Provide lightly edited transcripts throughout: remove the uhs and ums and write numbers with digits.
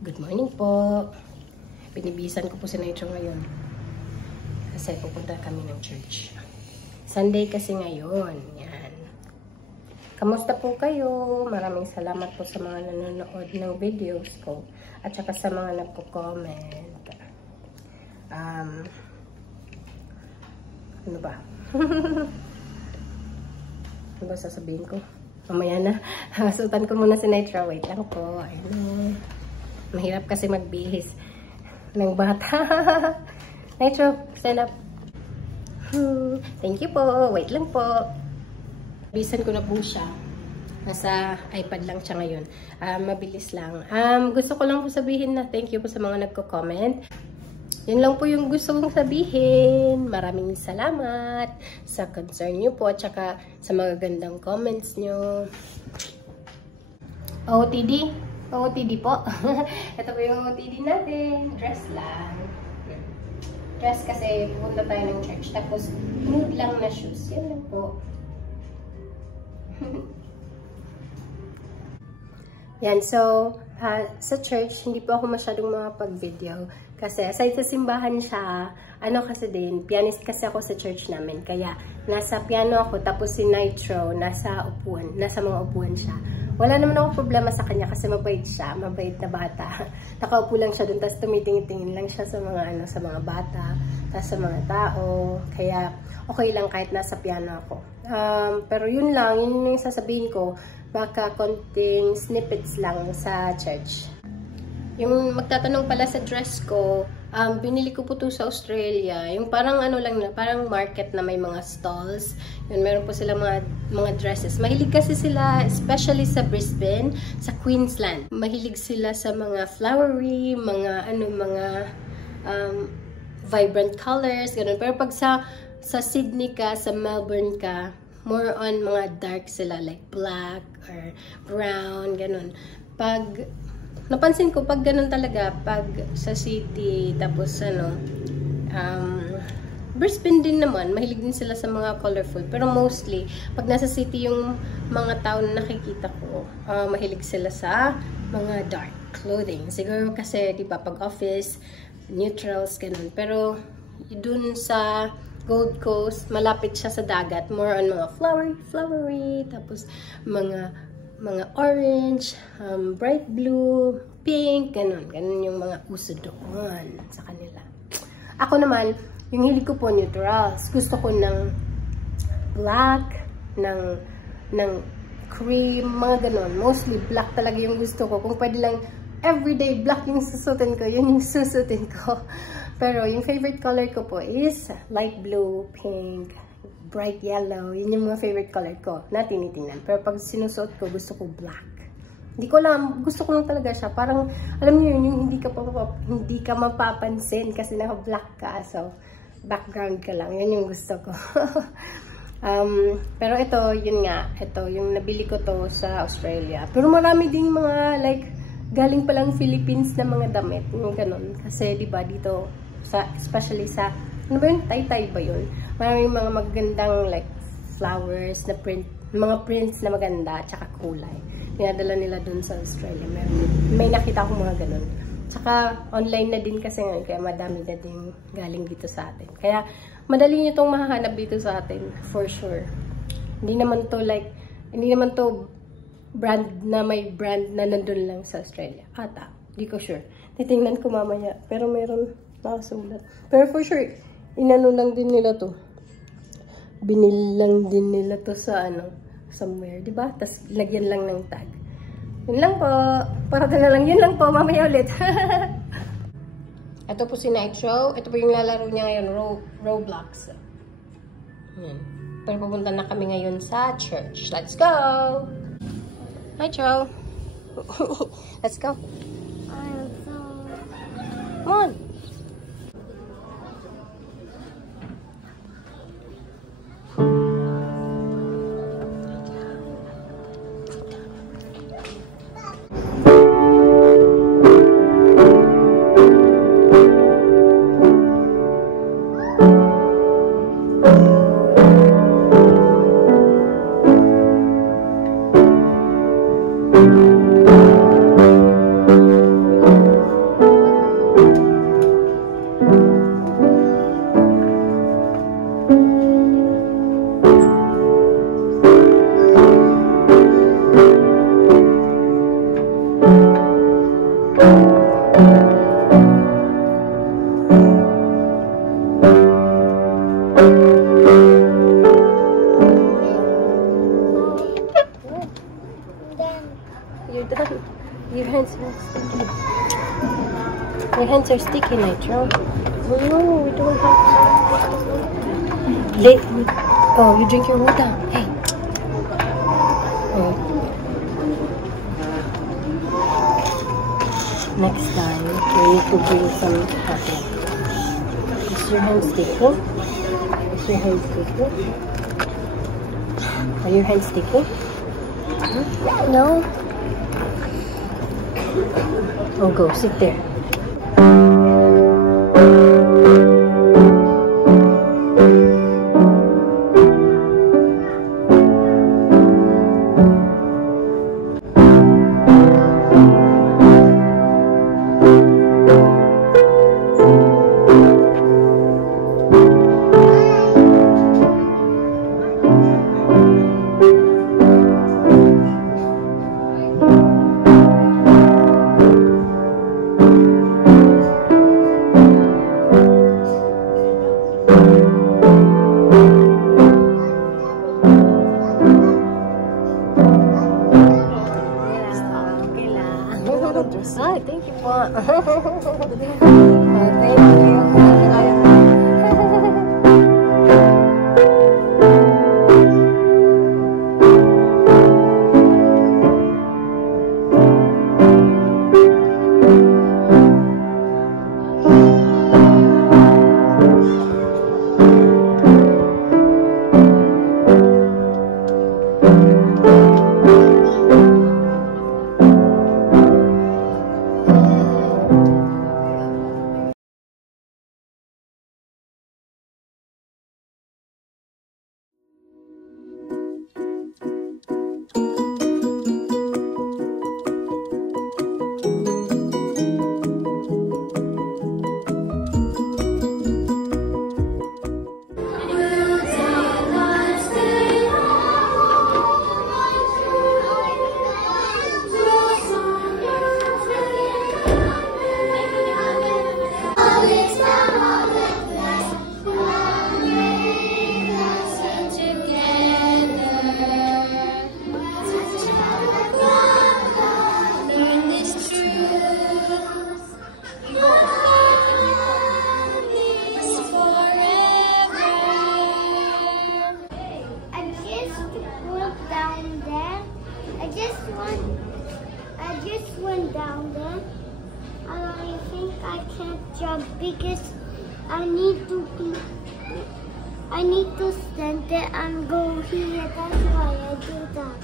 Good morning po. Binibisan ko po si Nitro ngayon. Kasi pupunta kami ng church. Sunday kasi ngayon. Yan. Kamusta po kayo? Maraming salamat po sa mga nanonood ng videos ko. At saka sa mga nagko-comment. Ano ba? Ano ba sasabihin ko? Mamaya na. Hasutan ko muna si Nitro. Wait lang po. Ayun. Mahirap kasi magbihis ng bata. Nitro, stand up. Thank you po. Wait lang po. Bisan ko na po siya. Nasa iPad lang siya ngayon. Mabilis lang. Gusto ko lang po sabihin na thank you po sa mga nagko-comment. Yun lang po yung gusto kong sabihin. Maraming salamat sa concern nyo po at saka sa mga gandang comments nyo. OOTD? OOTD po. Ito po yung OOTD natin. Dress lang. Dress kasi pupunta tayo ng church. Tapos nude lang na shoes. Yan lang po. Yan. So, sa church, hindi po ako masyadong makapag-video. Kasi aside sa simbahan siya, ano kasi din, pianist kasi ako sa church namin. Kaya, nasa piano ako, tapos si Nitro, nasa mga upuan siya. Wala naman ako problema sa kanya kasi mabait siya, mabait na bata. Nakaupo lang siya doon, tapos tumitingin-tingin lang siya sa mga bata, tapos sa mga tao. Kaya, okay lang kahit nasa piano ako. Pero yun lang, yun yung sasabihin ko, baka konting snippets lang sa church. Yung magtatanong pala sa dress ko, binili ko po to sa Australia. Yung parang ano lang na, parang market na may mga stalls. Yun, meron po sila mga dresses. Mahilig kasi sila, especially sa Brisbane, sa Queensland. Mahilig sila sa mga flowery, mga vibrant colors, ganun. Pero pag sa Sydney ka, sa Melbourne ka, more on mga dark sila, like black or brown, ganun. Napansin ko, pag ganun talaga, pag sa city, tapos Brisbane din naman, mahilig din sila sa mga colorful. Pero mostly, pag nasa city yung mga tao na nakikita ko, mahilig sila sa mga dark clothing. Siguro kasi, di ba, pag office, neutrals, ganun. Pero, dun sa Gold Coast, malapit siya sa dagat, more on mga flowery, tapos mga orange, bright blue, pink, ganun yung mga uso doon sa kanila. Ako naman, yung hilig ko po neutrals. Gusto ko ng black, ng cream, mga ganun. Mostly black talaga yung gusto ko. Kung pwede lang everyday black yung susutin ko, yun yung susutin ko. Pero yung favorite color ko po is light blue, pink, bright yellow. Yun yung mga favorite color ko na tinitingnan. Pero pag sinusuot ko, gusto ko black. Hindi ko alam, gusto ko lang talaga siya. Parang, alam niyo yun, yung hindi ka mapapansin kasi naka-black ka. So, background ka lang. Yun yung gusto ko. Pero ito, yun nga. Ito, yung nabili ko to sa Australia. Pero marami ding mga, like, galing palang Philippines na mga damit. Yung ganun. Kasi, di ba, dito, especially sa, ano ba yun? Tay-tay ba yun? Maraming mga magandang like flowers na print, mga prints na maganda tsaka kulay. Pinadala nila dun sa Australia. May nakita akong mga ganun. Tsaka online na din kasi ngayon, kaya madami na din galing dito sa atin. Kaya madali nyo itong mahahanap dito sa atin, for sure. Hindi naman to brand na may brand na nandun lang sa Australia. Hindi ko sure. Titingnan ko mamaya. Pero meron nakasulat. Pero for sure, inano lang din nila to. Binili lang din nila to sa somewhere, di ba? Tapos lagyan lang ng tag. Yun lang po. Parata na lang. Yun lang po. Mamaya ulit. Ito po si Nitro. Ito po yung lalaro niya ngayon. Roblox. Yan. Pero pupunta na kami ngayon sa church. Let's go! Nitro! Let's go! Come on! sticky. Your hands are sticky, Nitro. Oh no, we don't have to. Oh, you drink your water. Hey. Oh. Next time, we need to bring some chocolate. Is your hand sticky? Is your hand sticky? Are your hands sticky? Hmm? No. Oh, go. Sit there. Ah, thank you po. Thank you. I just went down there and I think I can't jump because I need to stand there and go here. That's why I do that.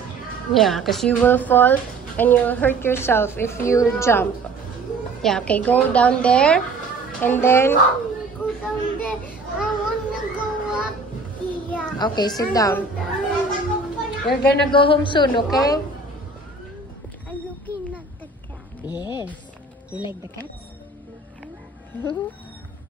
Yeah, because you will fall and you'll hurt yourself if you jump. Yeah, okay, go down there and then... I want to go down there. I want to go up here. Okay, sit down. You're gonna go home soon, okay? I'm looking at the cat. Yes. You like the cats?